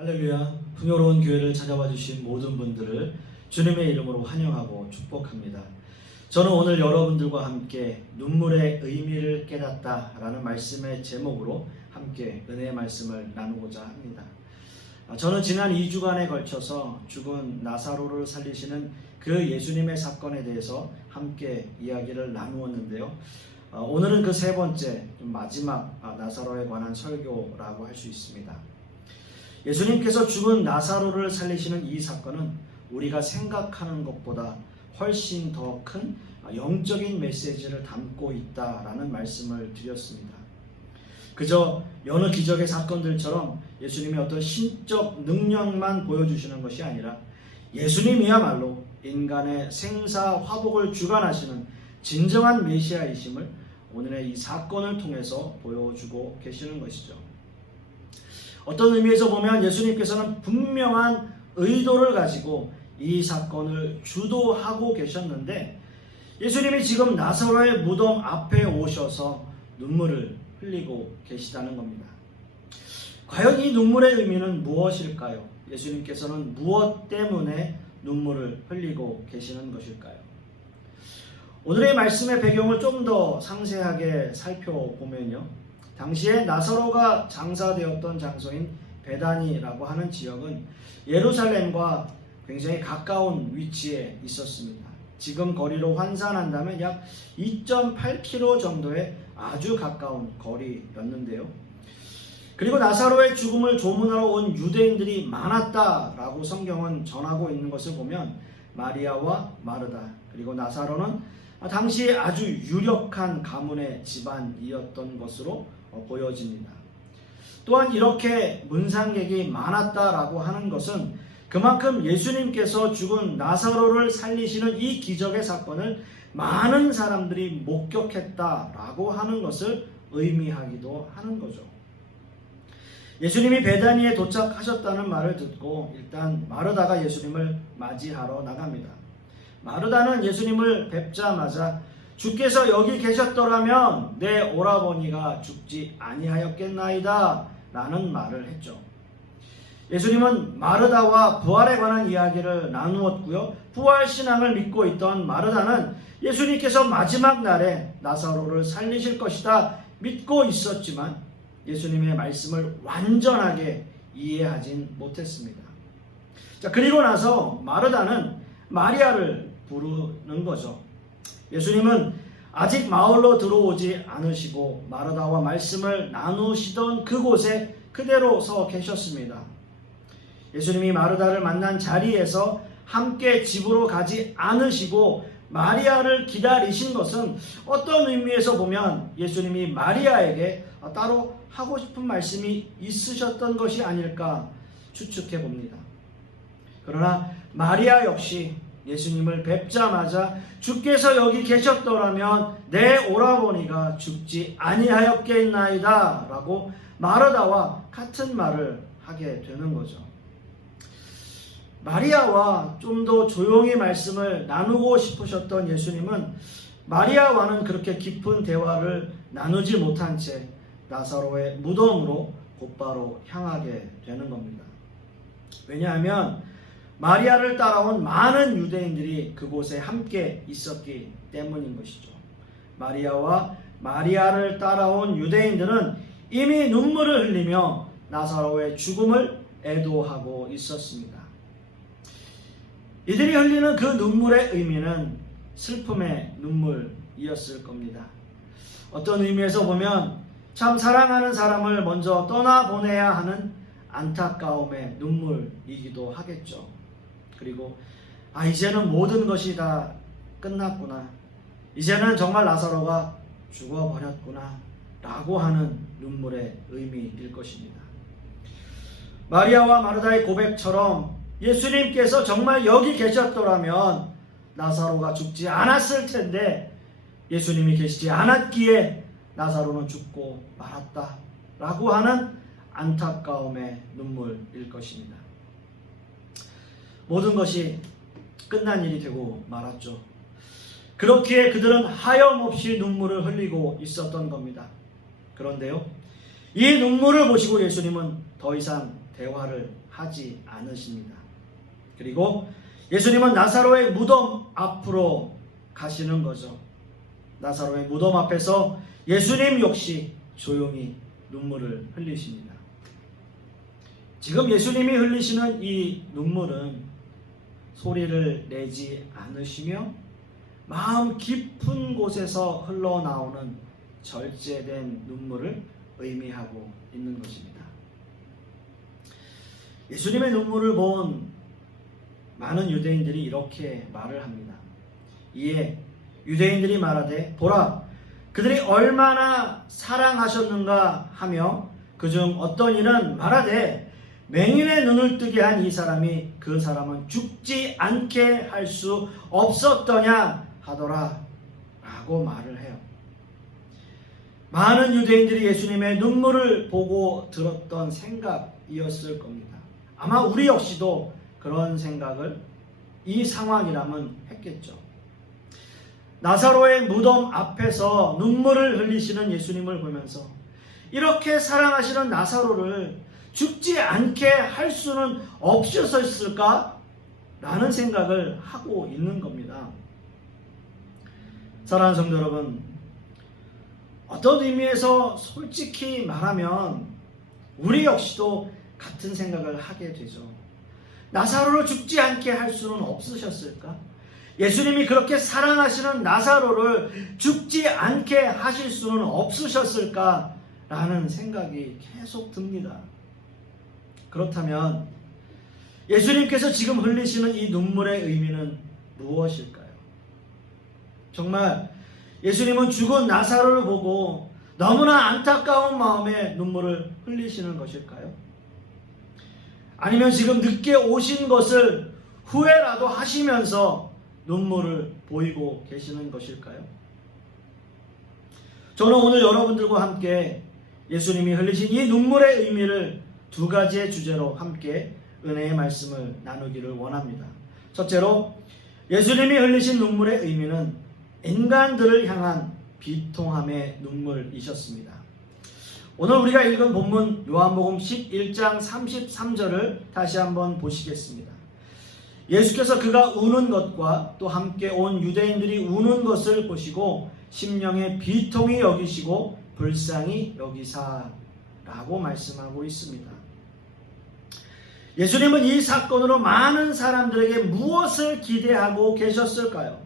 할렐루야. 풍요로운 교회를 찾아와 주신 모든 분들을 주님의 이름으로 환영하고 축복합니다. 저는 오늘 여러분들과 함께 눈물의 의미를 깨닫다라는 말씀의 제목으로 함께 은혜의 말씀을 나누고자 합니다. 저는 지난 2주간에 걸쳐서 죽은 나사로를 살리시는 그 예수님의 사건에 대해서 함께 이야기를 나누었는데요. 오늘은 그 세 번째 마지막 나사로에 관한 설교라고 할 수 있습니다. 예수님께서 죽은 나사로를 살리시는 이 사건은 우리가 생각하는 것보다 훨씬 더 큰 영적인 메시지를 담고 있다라는 말씀을 드렸습니다. 그저 여느 기적의 사건들처럼 예수님의 어떤 신적 능력만 보여주시는 것이 아니라 예수님이야말로 인간의 생사 화복을 주관하시는 진정한 메시아이심을 오늘의 이 사건을 통해서 보여주고 계시는 것이죠. 어떤 의미에서 보면 예수님께서는 분명한 의도를 가지고 이 사건을 주도하고 계셨는데 예수님이 지금 나사로의 무덤 앞에 오셔서 눈물을 흘리고 계시다는 겁니다. 과연 이 눈물의 의미는 무엇일까요? 예수님께서는 무엇 때문에 눈물을 흘리고 계시는 것일까요? 오늘의 말씀의 배경을 좀 더 상세하게 살펴보면요. 당시에 나사로가 장사되었던 장소인 베다니라고 하는 지역은 예루살렘과 굉장히 가까운 위치에 있었습니다. 지금 거리로 환산한다면 약 2.8km 정도의 아주 가까운 거리였는데요. 그리고 나사로의 죽음을 조문하러 온 유대인들이 많았다라고 성경은 전하고 있는 것을 보면 마리아와 마르다 그리고 나사로는 당시에 아주 유력한 가문의 집안이었던 것으로 보여집니다. 또한 이렇게 문상객이 많았다라고 하는 것은 그만큼 예수님께서 죽은 나사로를 살리시는 이 기적의 사건을 많은 사람들이 목격했다라고 하는 것을 의미하기도 하는 거죠. 예수님이 베다니에 도착하셨다는 말을 듣고 일단 마르다가 예수님을 맞이하러 나갑니다. 마르다는 예수님을 뵙자마자 주께서 여기 계셨더라면 내 오라버니가 죽지 아니하였겠나이다 라는 말을 했죠. 예수님은 마르다와 부활에 관한 이야기를 나누었고요. 부활신앙을 믿고 있던 마르다는 예수님께서 마지막 날에 나사로를 살리실 것이다 믿고 있었지만 예수님의 말씀을 완전하게 이해하진 못했습니다. 자, 그리고 나서 마르다는 마리아를 부르는 거죠. 예수님은 아직 마을로 들어오지 않으시고 마르다와 말씀을 나누시던 그곳에 그대로 서 계셨습니다. 예수님이 마르다를 만난 자리에서 함께 집으로 가지 않으시고 마리아를 기다리신 것은 어떤 의미에서 보면 예수님이 마리아에게 따로 하고 싶은 말씀이 있으셨던 것이 아닐까 추측해 봅니다. 그러나 마리아 역시 예수님을 뵙자마자 주께서 여기 계셨더라면 내 오라버니가 죽지 아니하였겠나이다 라고 마르다와 같은 말을 하게 되는 거죠. 마리아와 좀 더 조용히 말씀을 나누고 싶으셨던 예수님은 마리아와는 그렇게 깊은 대화를 나누지 못한 채 나사로의 무덤으로 곧바로 향하게 되는 겁니다. 왜냐하면 마리아를 따라온 많은 유대인들이 그곳에 함께 있었기 때문인 것이죠. 마리아와 마리아를 따라온 유대인들은 이미 눈물을 흘리며 나사로의 죽음을 애도하고 있었습니다. 이들이 흘리는 그 눈물의 의미는 슬픔의 눈물이었을 겁니다. 어떤 의미에서 보면 참 사랑하는 사람을 먼저 떠나보내야 하는 안타까움의 눈물이기도 하겠죠. 그리고 이제는 모든 것이 다 끝났구나. 이제는 정말 나사로가 죽어버렸구나 라고 하는 눈물의 의미일 것입니다. 마리아와 마르다의 고백처럼 예수님께서 정말 여기 계셨더라면 나사로가 죽지 않았을 텐데 예수님이 계시지 않았기에 나사로는 죽고 말았다 라고 하는 안타까움의 눈물일 것입니다. 모든 것이 끝난 일이 되고 말았죠. 그렇기에 그들은 하염없이 눈물을 흘리고 있었던 겁니다. 그런데요, 이 눈물을 보시고 예수님은 더 이상 대화를 하지 않으십니다. 그리고 예수님은 나사로의 무덤 앞으로 가시는 거죠. 나사로의 무덤 앞에서 예수님 역시 조용히 눈물을 흘리십니다. 지금 예수님이 흘리시는 이 눈물은 소리를 내지 않으시며 마음 깊은 곳에서 흘러나오는 절제된 눈물을 의미하고 있는 것입니다. 예수님의 눈물을 본 많은 유대인들이 이렇게 말을 합니다. 이에 유대인들이 말하되 보라 그들이 얼마나 사랑하셨는가 하며 그중 어떤 이는 말하되 맹인의 눈을 뜨게 한 이 사람이 그 사람은 죽지 않게 할 수 없었더냐 하더라 라고 말을 해요. 많은 유대인들이 예수님의 눈물을 보고 들었던 생각이었을 겁니다. 아마 우리 역시도 그런 생각을 이 상황이라면 했겠죠. 나사로의 무덤 앞에서 눈물을 흘리시는 예수님을 보면서 이렇게 사랑하시는 나사로를 죽지 않게 할 수는 없었을까? 라는 생각을 하고 있는 겁니다. 사랑하는 성도 여러분, 어떤 의미에서 솔직히 말하면 우리 역시도 같은 생각을 하게 되죠. 나사로를 죽지 않게 할 수는 없으셨을까? 예수님이 그렇게 사랑하시는 나사로를 죽지 않게 하실 수는 없으셨을까? 라는 생각이 계속 듭니다. 그렇다면 예수님께서 지금 흘리시는 이 눈물의 의미는 무엇일까요? 정말 예수님은 죽은 나사로를 보고 너무나 안타까운 마음에 눈물을 흘리시는 것일까요? 아니면 지금 늦게 오신 것을 후회라도 하시면서 눈물을 보이고 계시는 것일까요? 저는 오늘 여러분들과 함께 예수님이 흘리신 이 눈물의 의미를 두 가지의 주제로 함께 은혜의 말씀을 나누기를 원합니다. 첫째로 예수님이 흘리신 눈물의 의미는 인간들을 향한 비통함의 눈물이셨습니다. 오늘 우리가 읽은 본문 요한복음 11장 33절을 다시 한번 보시겠습니다. 예수께서 그가 우는 것과 또 함께 온 유대인들이 우는 것을 보시고 심령에 비통히 여기시고 불쌍히 여기사라고 말씀하고 있습니다. 예수님은 이 사건으로 많은 사람들에게 무엇을 기대하고 계셨을까요?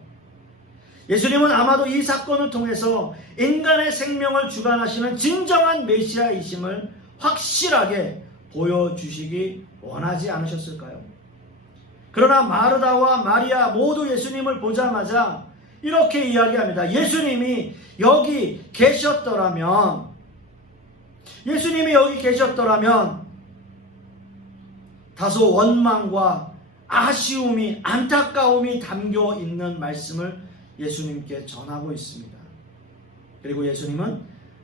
예수님은 아마도 이 사건을 통해서 인간의 생명을 주관하시는 진정한 메시아이심을 확실하게 보여주시기 원하지 않으셨을까요? 그러나 마르다와 마리아 모두 예수님을 보자마자 이렇게 이야기합니다. 예수님이 여기 계셨더라면 다소 원망과 아쉬움이, 안타까움이 담겨 있는 말씀을 예수님께 전하고 있습니다. 그리고 예수님은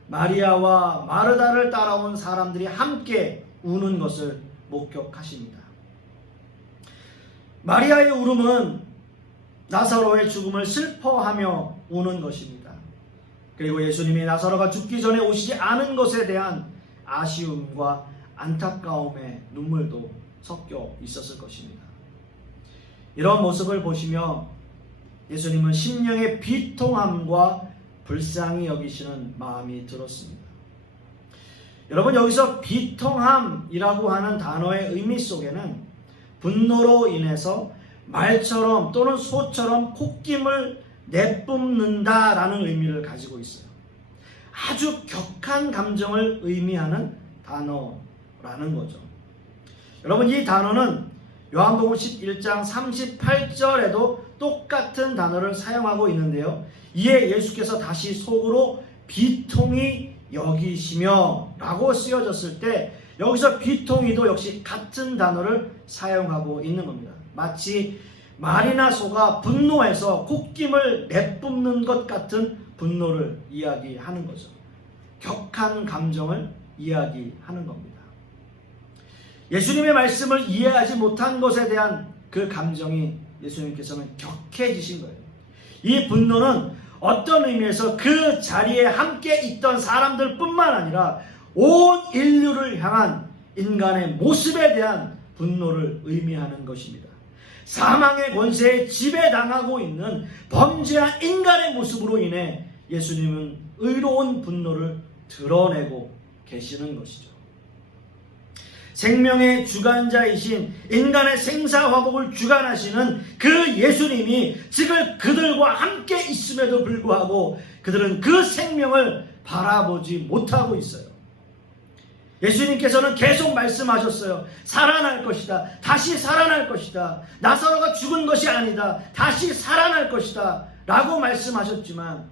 마리아와 마르다를 따라온 사람들이 함께 우는 것을 목격하십니다. 마리아의 울음은 나사로의 죽음을 슬퍼하며 우는 것입니다. 그리고 예수님이 나사로가 죽기 전에 오시지 않은 것에 대한 아쉬움과 안타까움의 눈물도 섞여 있었을 것입니다. 이런 모습을 보시며 예수님은 심령의 비통함과 불쌍히 여기시는 마음이 들었습니다. 여러분, 여기서 비통함이라고 하는 단어의 의미 속에는 분노로 인해서 말처럼 또는 소처럼 콧김을 내뿜는다라는 의미를 가지고 있어요. 아주 격한 감정을 의미하는 단어라는 거죠. 여러분, 이 단어는 요한복음 11장 38절에도 똑같은 단어를 사용하고 있는데요. 이에 예수께서 다시 속으로 비통히 여기시며 라고 쓰여졌을 때 여기서 비통히도 역시 같은 단어를 사용하고 있는 겁니다. 마치 말이나 소가 분노해서 콧김을 내뿜는 것 같은 분노를 이야기하는 거죠. 격한 감정을 이야기하는 겁니다. 예수님의 말씀을 이해하지 못한 것에 대한 그 감정이 예수님께서는 격해지신 거예요. 이 분노는 어떤 의미에서 그 자리에 함께 있던 사람들 뿐만 아니라 온 인류를 향한 인간의 모습에 대한 분노를 의미하는 것입니다. 사망의 권세에 지배당하고 있는 범죄한 인간의 모습으로 인해 예수님은 의로운 분노를 드러내고 계시는 것이죠. 생명의 주관자이신 인간의 생사화복을 주관하시는 그 예수님이 지금 그들과 함께 있음에도 불구하고 그들은 그 생명을 바라보지 못하고 있어요. 예수님께서는 계속 말씀하셨어요. 살아날 것이다. 다시 살아날 것이다. 나사로가 죽은 것이 아니다. 다시 살아날 것이다. 라고 말씀하셨지만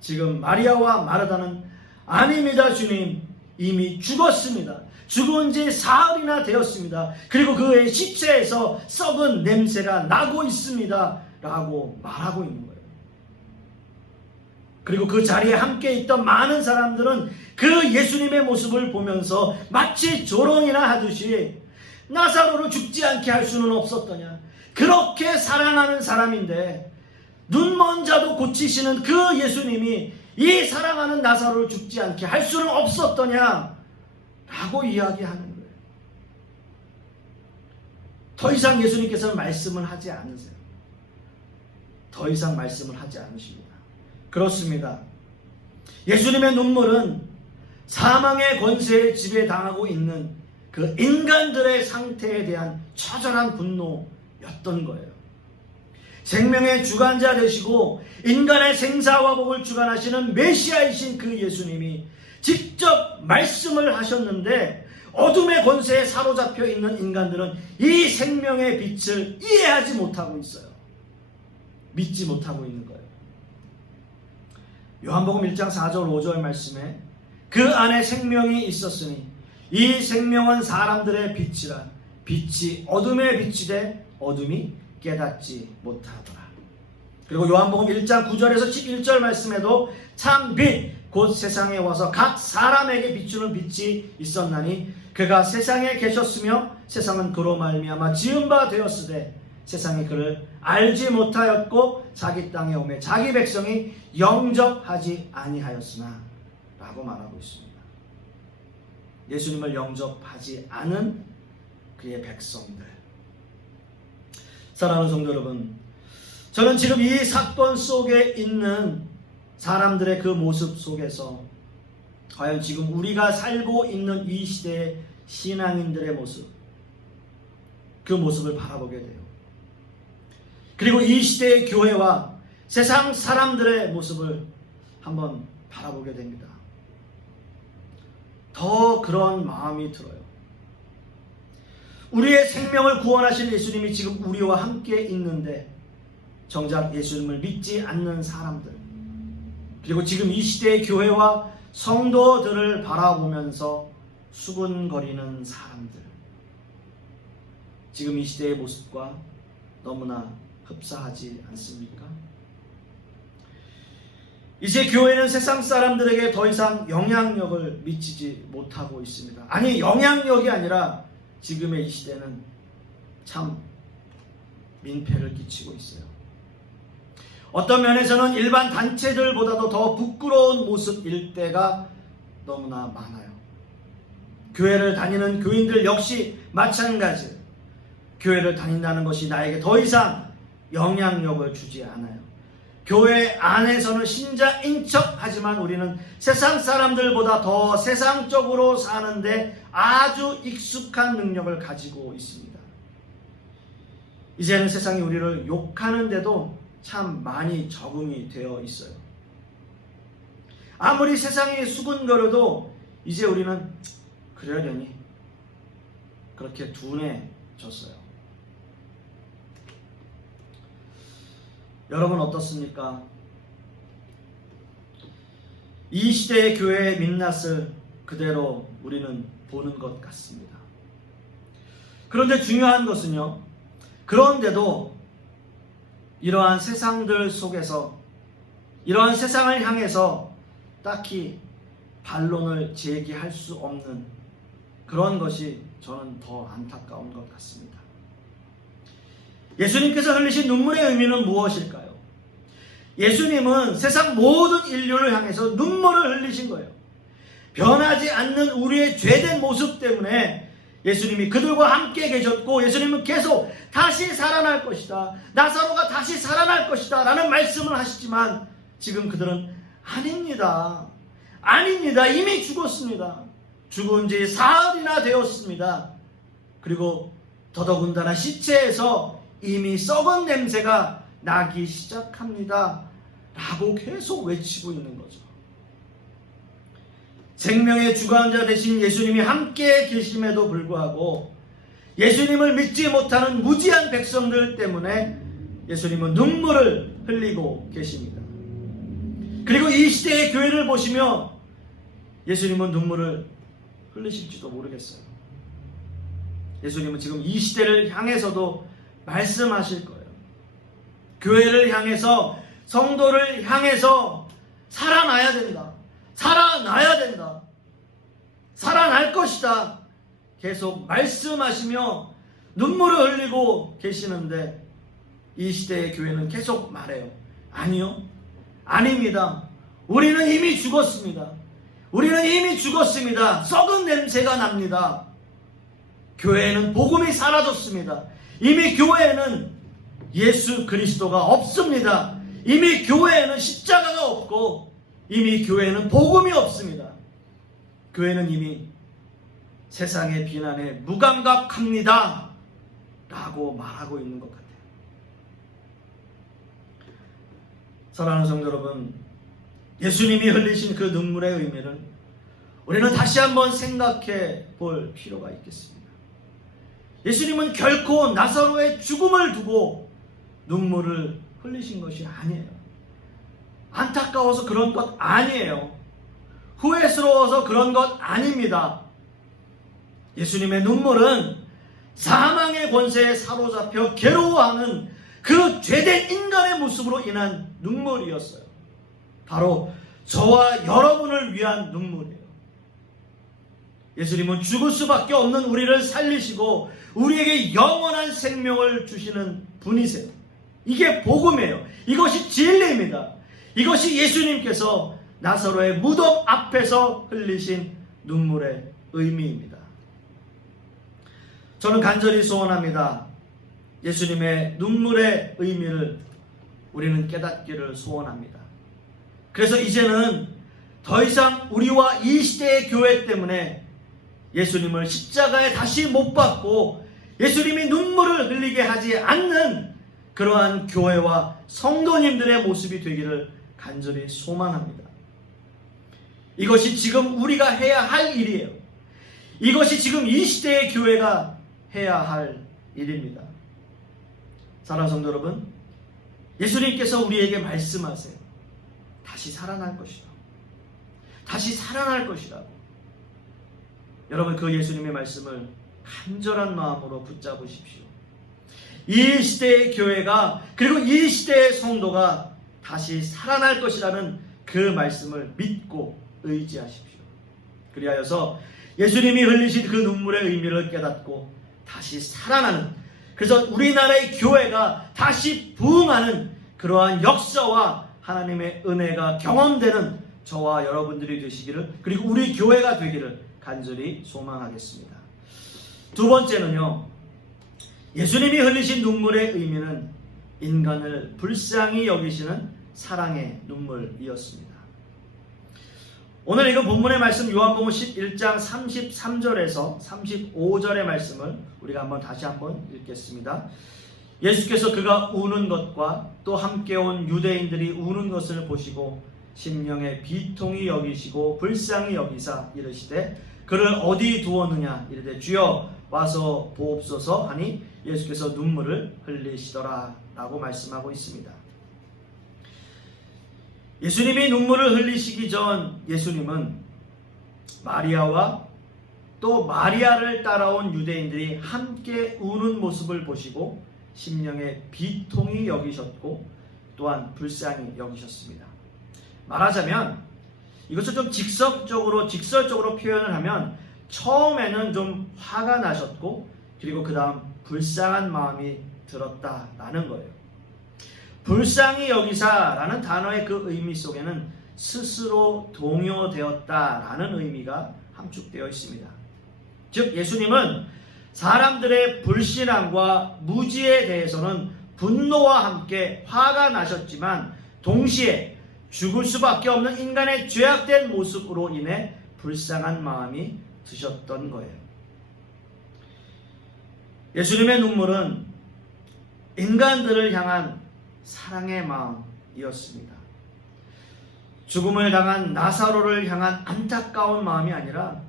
지금 마리아와 마르다는 아닙니다, 주님. 이미 죽었습니다. 죽은 지 사흘이나 되었습니다. 그리고 그의 시체에서 썩은 냄새가 나고 있습니다. 라고 말하고 있는 거예요. 그리고 그 자리에 함께 있던 많은 사람들은 그 예수님의 모습을 보면서 마치 조롱이나 하듯이 나사로를 죽지 않게 할 수는 없었더냐. 그렇게 사랑하는 사람인데 눈먼 자도 고치시는 그 예수님이 이 사랑하는 나사로를 죽지 않게 할 수는 없었더냐 라고 이야기하는 거예요. 더 이상 예수님께서는 말씀을 하지 않으세요. 더 이상 말씀을 하지 않으십니다. 그렇습니다. 예수님의 눈물은 사망의 권세에 지배당하고 있는 그 인간들의 상태에 대한 처절한 분노였던 거예요. 생명의 주관자 되시고 인간의 생사화복을 주관하시는 메시아이신 그 예수님이 직접 말씀을 하셨는데 어둠의 권세에 사로잡혀 있는 인간들은 이 생명의 빛을 이해하지 못하고 있어요. 믿지 못하고 있는 거예요. 요한복음 1장 4절 5절 말씀에 그 안에 생명이 있었으니 이 생명은 사람들의 빛이라. 빛이 어둠에 비치되 어둠이 깨닫지 못하더라. 그리고 요한복음 1장 9절에서 11절 말씀에도 참 빛 곧 세상에 와서 각 사람에게 비추는 빛이 있었나니 그가 세상에 계셨으며 세상은 그로 말미암아 지은 바 되었으되 세상이 그를 알지 못하였고 자기 땅에 오매 자기 백성이 영접하지 아니하였으나 라고 말하고 있습니다. 예수님을 영접하지 않은 그의 백성들. 사랑하는 성도 여러분, 저는 지금 이 사건 속에 있는 사람들의 그 모습 속에서 과연 지금 우리가 살고 있는 이 시대의 신앙인들의 모습, 그 모습을 바라보게 돼요. 그리고 이 시대의 교회와 세상 사람들의 모습을 한번 바라보게 됩니다. 더 그런 마음이 들어요. 우리의 생명을 구원하실 예수님이 지금 우리와 함께 있는데 정작 예수님을 믿지 않는 사람들, 그리고 지금 이 시대의 교회와 성도들을 바라보면서 수군거리는 사람들, 지금 이 시대의 모습과 너무나 흡사하지 않습니까? 이제 교회는 세상 사람들에게 더 이상 영향력을 미치지 못하고 있습니다. 아니, 영향력이 아니라 지금의 이 시대는 참 민폐를 끼치고 있어요. 어떤 면에서는 일반 단체들보다도 더 부끄러운 모습일 때가 너무나 많아요. 교회를 다니는 교인들 역시 마찬가지. 교회를 다닌다는 것이 나에게 더 이상 영향력을 주지 않아요. 교회 안에서는 신자인 척 하지만 우리는 세상 사람들보다 더 세상적으로 사는데 아주 익숙한 능력을 가지고 있습니다. 이제는 세상이 우리를 욕하는데도 참 많이 적응이 되어 있어요. 아무리 세상이 수군거려도 이제 우리는 그러려니 그렇게 둔해졌어요. 여러분 어떻습니까? 이 시대의 교회의 민낯을 그대로 우리는 보는 것 같습니다. 그런데 중요한 것은요, 그런데도 이러한 세상들 속에서, 이러한 세상을 향해서 딱히 반론을 제기할 수 없는 그런 것이 저는 더 안타까운 것 같습니다. 예수님께서 흘리신 눈물의 의미는 무엇일까요? 예수님은 세상 모든 인류를 향해서 눈물을 흘리신 거예요. 변하지 않는 우리의 죄된 모습 때문에 예수님이 그들과 함께 계셨고 예수님은 계속 다시 살아날 것이다, 나사로가 다시 살아날 것이다 라는 말씀을 하시지만 지금 그들은 아닙니다. 이미 죽었습니다. 죽은 지 사흘이나 되었습니다. 그리고 더더군다나 시체에서 이미 썩은 냄새가 나기 시작합니다 라고 계속 외치고 있는 거죠. 생명의 주관자 되신 예수님이 함께 계심에도 불구하고 예수님을 믿지 못하는 무지한 백성들 때문에 예수님은 눈물을 흘리고 계십니다. 그리고 이 시대의 교회를 보시며 예수님은 눈물을 흘리실지도 모르겠어요. 예수님은 지금 이 시대를 향해서도 말씀하실 거예요. 교회를 향해서, 성도를 향해서 살아나야 된다, 살아나야 된다, 살아날 것이다 계속 말씀하시며 눈물을 흘리고 계시는데 이 시대의 교회는 계속 말해요. 아니요, 아닙니다. 우리는 이미 죽었습니다. 우리는 이미 죽었습니다. 썩은 냄새가 납니다. 교회에는 복음이 사라졌습니다. 이미 교회에는 예수 그리스도가 없습니다. 이미 교회에는 십자가가 없고 이미 교회에는 복음이 없습니다. 교회는 이미 세상의 비난에 무감각합니다 라고 말하고 있는 것 같아요. 사랑하는 성도 여러분, 예수님이 흘리신 그 눈물의 의미를 우리는 다시 한번 생각해 볼 필요가 있겠습니다. 예수님은 결코 나사로의 죽음을 두고 눈물을 흘리신 것이 아니에요. 안타까워서 그런 것 아니에요. 후회스러워서 그런 것 아닙니다. 예수님의 눈물은 사망의 권세에 사로잡혀 괴로워하는 그 죄된 인간의 모습으로 인한 눈물이었어요. 바로 저와 여러분을 위한 눈물이에요. 예수님은 죽을 수밖에 없는 우리를 살리시고 우리에게 영원한 생명을 주시는 분이세요. 이게 복음이에요. 이것이 진리입니다. 이것이 예수님께서 나사로의 무덤 앞에서 흘리신 눈물의 의미입니다. 저는 간절히 소원합니다. 예수님의 눈물의 의미를 우리는 깨닫기를 소원합니다. 그래서 이제는 더 이상 우리와 이 시대의 교회 때문에 예수님을 십자가에 다시 못 박고 예수님이 눈물을 흘리게 하지 않는 그러한 교회와 성도님들의 모습이 되기를 간절히 소망합니다. 이것이 지금 우리가 해야 할 일이에요. 이것이 지금 이 시대의 교회가 해야 할 일입니다. 사랑하는 성도 여러분, 예수님께서 우리에게 말씀하세요. 다시 살아날 것이다. 다시 살아날 것이라고. 여러분, 그 예수님의 말씀을 간절한 마음으로 붙잡으십시오. 이 시대의 교회가, 그리고 이 시대의 성도가 다시 살아날 것이라는 그 말씀을 믿고 의지하십시오. 그리하여서 예수님이 흘리신 그 눈물의 의미를 깨닫고 다시 살아나는, 그래서 우리나라의 교회가 다시 부흥하는 그러한 역사와 하나님의 은혜가 경험되는 저와 여러분들이 되시기를, 그리고 우리 교회가 되기를 간절히 소망하겠습니다. 두 번째는요, 예수님이 흘리신 눈물의 의미는 인간을 불쌍히 여기시는 사랑의 눈물이었습니다. 오늘 읽은 본문의 말씀 요한복음 11장 33절에서 35절의 말씀을 우리가 다시 한번 읽겠습니다. 예수께서 그가 우는 것과 또 함께 온 유대인들이 우는 것을 보시고 심령에 비통히 여기시고 불쌍히 여기사 이르시되 그를 어디 두었느냐 이르되 주여 와서 보옵소서 하니 예수께서 눈물을 흘리시더라 라고 말씀하고 있습니다. 예수님이 눈물을 흘리시기 전 예수님은 마리아와 또 마리아를 따라온 유대인들이 함께 우는 모습을 보시고 심령에 비통히 여기셨고 또한 불쌍히 여기셨습니다. 말하자면 이것을 좀 직설적으로 표현을 하면 처음에는 좀 화가 나셨고 그리고 그 다음 불쌍한 마음이 들었다라는 거예요. 불쌍히 여기사라는 단어의 그 의미 속에는 스스로 동요되었다라는 의미가 함축되어 있습니다. 즉 예수님은 사람들의 불신앙과 무지에 대해서는 분노와 함께 화가 나셨지만 동시에 죽을 수밖에 없는 인간의 죄악된 모습으로 인해 불쌍한 마음이 드셨던 거예요. 예수님의 눈물은 인간들을 향한 사랑의 마음이었습니다. 죽음을 당한 나사로를 향한 안타까운 마음이 아니라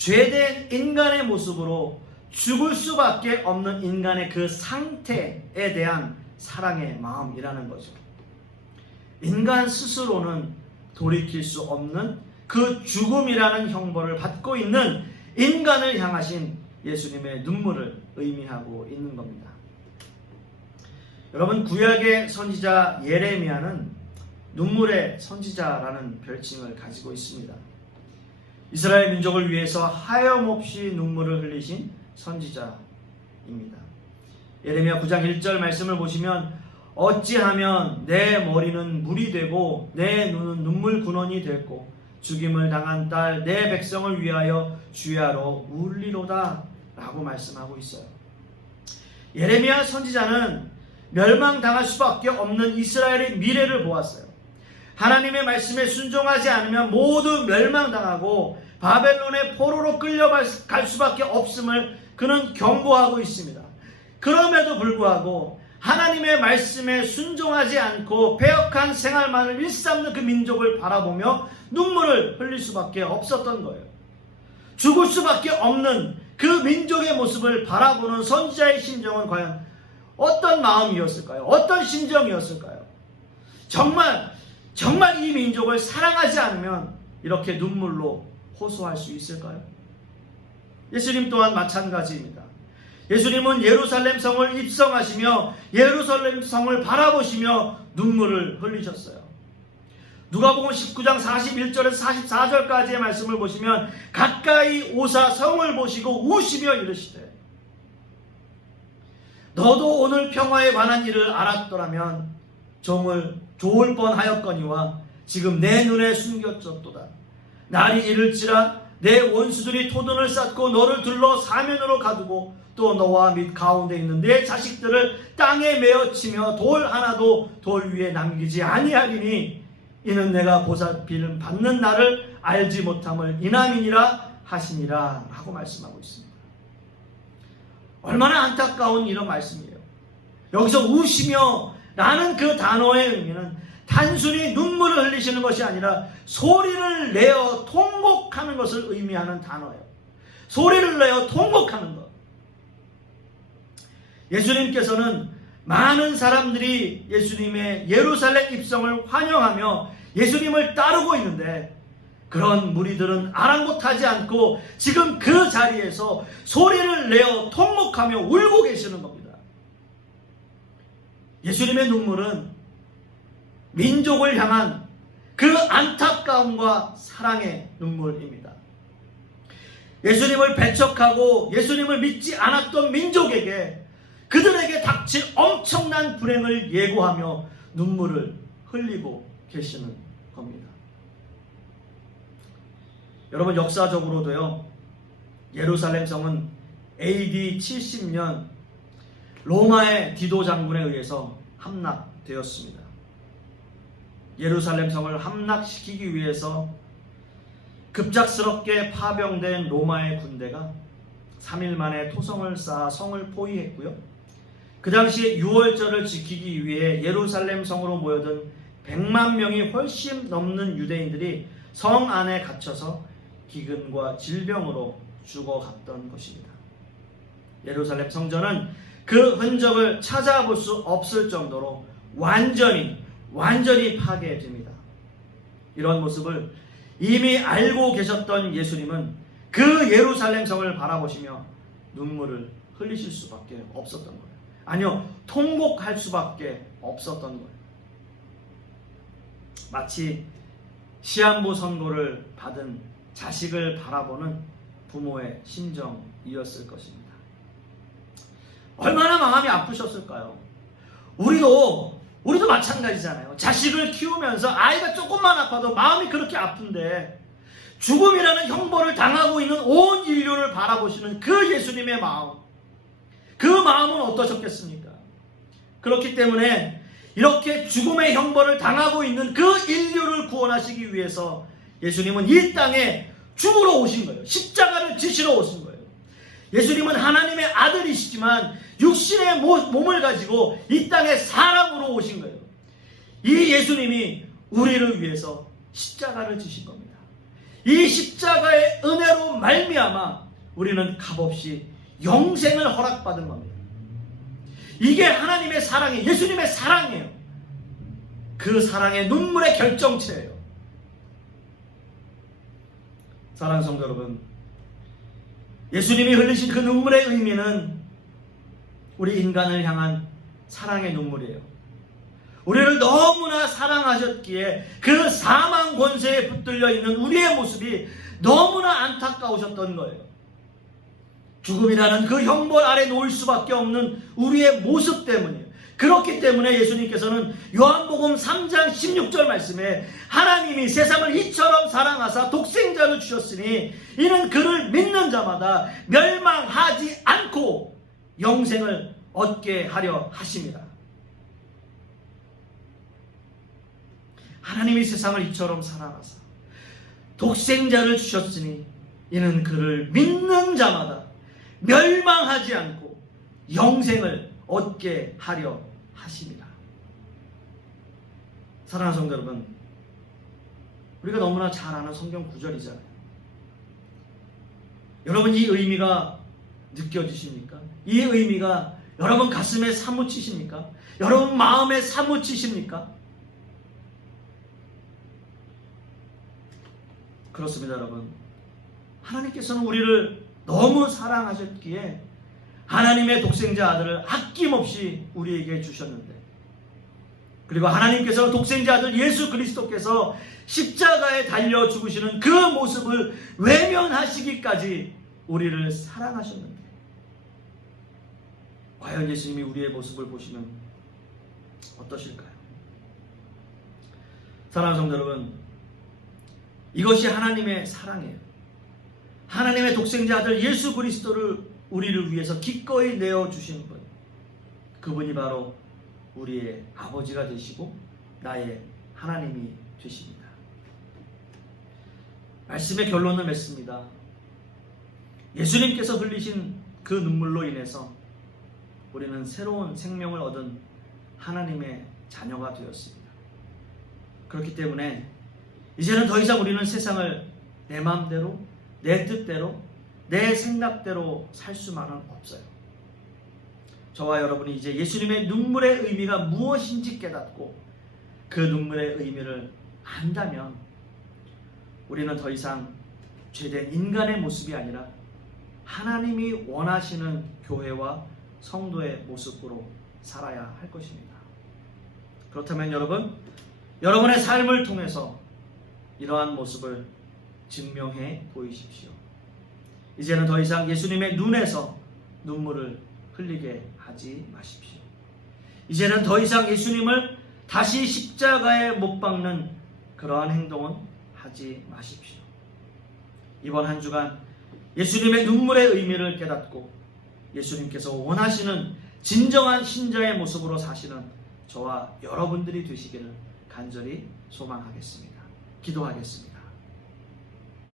죄된 인간의 모습으로 죽을 수밖에 없는 인간의 그 상태에 대한 사랑의 마음이라는 거죠. 인간 스스로는 돌이킬 수 없는 그 죽음이라는 형벌을 받고 있는 인간을 향하신 예수님의 눈물을 의미하고 있는 겁니다. 여러분, 구약의 선지자 예레미야는 눈물의 선지자라는 별칭을 가지고 있습니다. 이스라엘 민족을 위해서 하염없이 눈물을 흘리신 선지자입니다. 예레미야 9장 1절 말씀을 보시면 어찌하면 내 머리는 물이 되고 내 눈은 눈물 군원이 됐고 죽임을 당한 딸 내 백성을 위하여 주야로 울리로다 라고 말씀하고 있어요. 예레미야 선지자는 멸망당할 수밖에 없는 이스라엘의 미래를 보았어요. 하나님의 말씀에 순종하지 않으면 모두 멸망당하고 바벨론의 포로로 끌려갈 수밖에 없음을 그는 경고하고 있습니다. 그럼에도 불구하고 하나님의 말씀에 순종하지 않고 패역한 생활만을 일삼는 그 민족을 바라보며 눈물을 흘릴 수밖에 없었던 거예요. 죽을 수밖에 없는 그 민족의 모습을 바라보는 선지자의 심정은 과연 어떤 마음이었을까요? 어떤 심정이었을까요? 정말 이 민족을 사랑하지 않으면 이렇게 눈물로 호소할 수 있을까요? 예수님 또한 마찬가지입니다. 예수님은 예루살렘 성을 입성하시며 예루살렘 성을 바라보시며 눈물을 흘리셨어요. 누가복음 19장 41절에서 44절까지의 말씀을 보시면 가까이 오사 성을 보시고 우시며 이르시되 너도 오늘 평화에 관한 일을 알았더라면 종을 좋을 뻔하였거니와 지금 내 눈에 숨겼었도다. 날이 이를지라 내 원수들이 토둔을 쌓고 너를 둘러 사면으로 가두고 또 너와 및 가운데 있는 내 자식들을 땅에 메어치며 돌 하나도 돌 위에 남기지 아니하리니 이는 내가 보살핌을 받는 날을 알지 못함을 이남이니라 하시니라 라고 말씀하고 있습니다. 얼마나 안타까운 이런 말씀이에요. 여기서 우시며 라는 그 단어의 의미는 단순히 눈물을 흘리시는 것이 아니라 소리를 내어 통곡하는 것을 의미하는 단어예요. 소리를 내어 통곡하는 것. 예수님께서는 많은 사람들이 예수님의 예루살렘 입성을 환영하며 예수님을 따르고 있는데 그런 무리들은 아랑곳하지 않고 지금 그 자리에서 소리를 내어 통곡하며 울고 계시는 겁니다. 예수님의 눈물은 민족을 향한 그 안타까움과 사랑의 눈물입니다. 예수님을 배척하고 예수님을 믿지 않았던 민족에게 그들에게 닥칠 엄청난 불행을 예고하며 눈물을 흘리고 계시는 겁니다. 여러분, 역사적으로도요, 예루살렘 성은 AD 70년 로마의 디도 장군에 의해서 함락되었습니다. 예루살렘 성을 함락시키기 위해서 급작스럽게 파병된 로마의 군대가 3일 만에 토성을 쌓아 성을 포위했고요. 그 당시에 유월절을 지키기 위해 예루살렘 성으로 모여든 100만 명이 훨씬 넘는 유대인들이 성 안에 갇혀서 기근과 질병으로 죽어갔던 것입니다. 예루살렘 성전은 그 흔적을 찾아볼 수 없을 정도로 완전히 파괴됩니다. 이런 모습을 이미 알고 계셨던 예수님은 그 예루살렘 성을 바라보시며 눈물을 흘리실 수밖에 없었던 거예요. 아니요, 통곡할 수밖에 없었던 거예요. 마치 시한부 선고를 받은 자식을 바라보는 부모의 심정이었을 것입니다. 얼마나 마음이 아프셨을까요? 우리도 마찬가지잖아요. 자식을 키우면서 아이가 조금만 아파도 마음이 그렇게 아픈데 죽음이라는 형벌을 당하고 있는 온 인류를 바라보시는 그 예수님의 마음, 그 마음은 어떠셨겠습니까? 그렇기 때문에 이렇게 죽음의 형벌을 당하고 있는 그 인류를 구원하시기 위해서 예수님은 이 땅에 죽으러 오신 거예요. 십자가를 지시러 오신 거예요. 예수님은 하나님의 아들이시지만 육신의 몸을 가지고 이 땅에 사람으로 오신 거예요. 이 예수님이 우리를 위해서 십자가를 지신 겁니다. 이 십자가의 은혜로 말미암아 우리는 값없이 영생을 허락받은 겁니다. 이게 하나님의 사랑이에요. 예수님의 사랑이에요. 그 사랑의 눈물의 결정체예요. 사랑하는 성도 여러분, 예수님이 흘리신 그 눈물의 의미는 우리 인간을 향한 사랑의 눈물이에요. 우리를 너무나 사랑하셨기에 그 사망 권세에 붙들려 있는 우리의 모습이 너무나 안타까우셨던 거예요. 죽음이라는 그 형벌 아래 놓일 수밖에 없는 우리의 모습 때문이에요. 그렇기 때문에 예수님께서는 요한복음 3장 16절 말씀에 하나님이 세상을 이처럼 사랑하사 독생자를 주셨으니 이는 그를 믿는 자마다 멸망하지 않고 영생을 얻게 하려 하심이라. 하나님이 세상을 이처럼 사랑하사 독생자를 주셨으니 이는 그를 믿는 자마다 멸망하지 않고 영생을 얻게 하려 하심이라. 사랑하는 성도 여러분, 우리가 너무나 잘 아는 성경 구절이잖아요. 여러분, 이 의미가 느껴지십니까? 이 의미가 여러분 가슴에 사무치십니까? 여러분 마음에 사무치십니까? 그렇습니다, 여러분. 하나님께서는 우리를 너무 사랑하셨기에 하나님의 독생자 아들을 아낌없이 우리에게 주셨는데, 그리고 하나님께서는 독생자 아들 예수 그리스도께서 십자가에 달려 죽으시는 그 모습을 외면하시기까지 우리를 사랑하셨는데, 과연 예수님이 우리의 모습을 보시면 어떠실까요? 사랑하는 성도 여러분, 이것이 하나님의 사랑이에요. 하나님의 독생자 아들 예수 그리스도를 우리를 위해서 기꺼이 내어주신 분, 그분이 바로 우리의 아버지가 되시고 나의 하나님이 되십니다. 말씀의 결론을 맺습니다. 예수님께서 흘리신 그 눈물로 인해서 우리는 새로운 생명을 얻은 하나님의 자녀가 되었습니다. 그렇기 때문에 이제는 더 이상 우리는 세상을 내 마음대로, 내 뜻대로, 내 생각대로 살 수만은 없어요. 저와 여러분이 이제 예수님의 눈물의 의미가 무엇인지 깨닫고 그 눈물의 의미를 안다면 우리는 더 이상 죄된 인간의 모습이 아니라 하나님이 원하시는 교회와 성도의 모습으로 살아야 할 것입니다. 그렇다면 여러분, 여러분의 삶을 통해서 이러한 모습을 증명해 보이십시오. 이제는 더 이상 예수님의 눈에서 눈물을 흘리게 하지 마십시오. 이제는 더 이상 예수님을 다시 십자가에 못 박는 그러한 행동은 하지 마십시오. 이번 한 주간 예수님의 눈물의 의미를 깨닫고 예수님께서 원하시는 진정한 신자의 모습으로 사시는 저와 여러분들이 되시기를 간절히 소망하겠습니다. 기도하겠습니다.